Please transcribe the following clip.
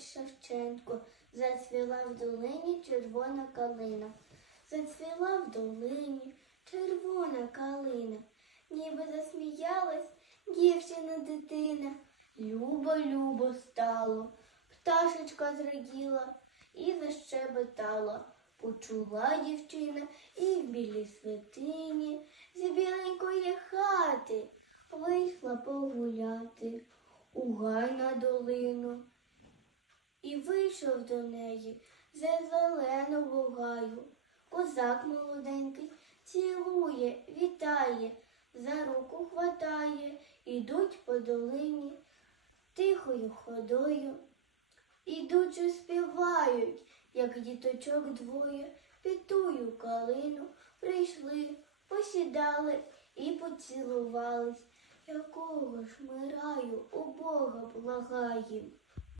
Шевченко, зацвіла в долині червона калина. Зацвіла в долині червона калина, ніби засміялась дівчина дитина. Любо, любо стало, пташечка зраділа і защебетала. Почула дівчина і в білій святині з біленької хати вийшла погуляти у гай на долину. Вийшов до неї за зеленого гаю. Козак молоденький цілує, вітає, за руку хватає, ідуть по долині тихою ходою. Ідучи співають, як діточок двоє, під тую калину прийшли, посідали і поцілувались. Якого ж ми раю у Бога благаєм.